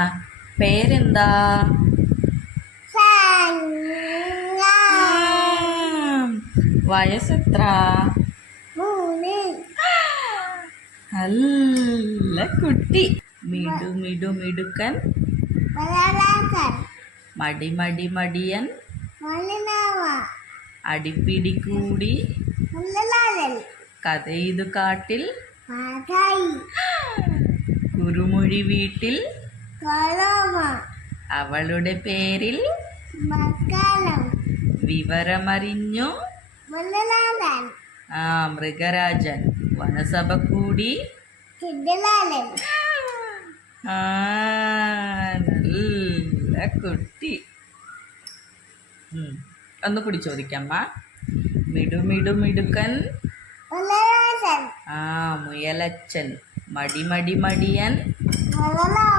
பார்த்தா பேர் இருந்தா வயசுத்ரா நல்ல குட்டி மிடு மிடு மிடுக்கன் மடி மடி மடியன் அடிப்பிடி கூடி கதை இது காட்டில் குருமொழி வீட்டில் അവളുടെ പേരിൽ വിവരമറിഞ്ഞു ആ മൃഗരാജൻ വനസഭ കൂടി നല്ല കുട്ടി ഒന്ന് കൂടി ചോദിക്കമ്മാ മിടുമിടുമിടുക്കൻ ആ മുയലച്ചൻ മടി മടി മടിയൻ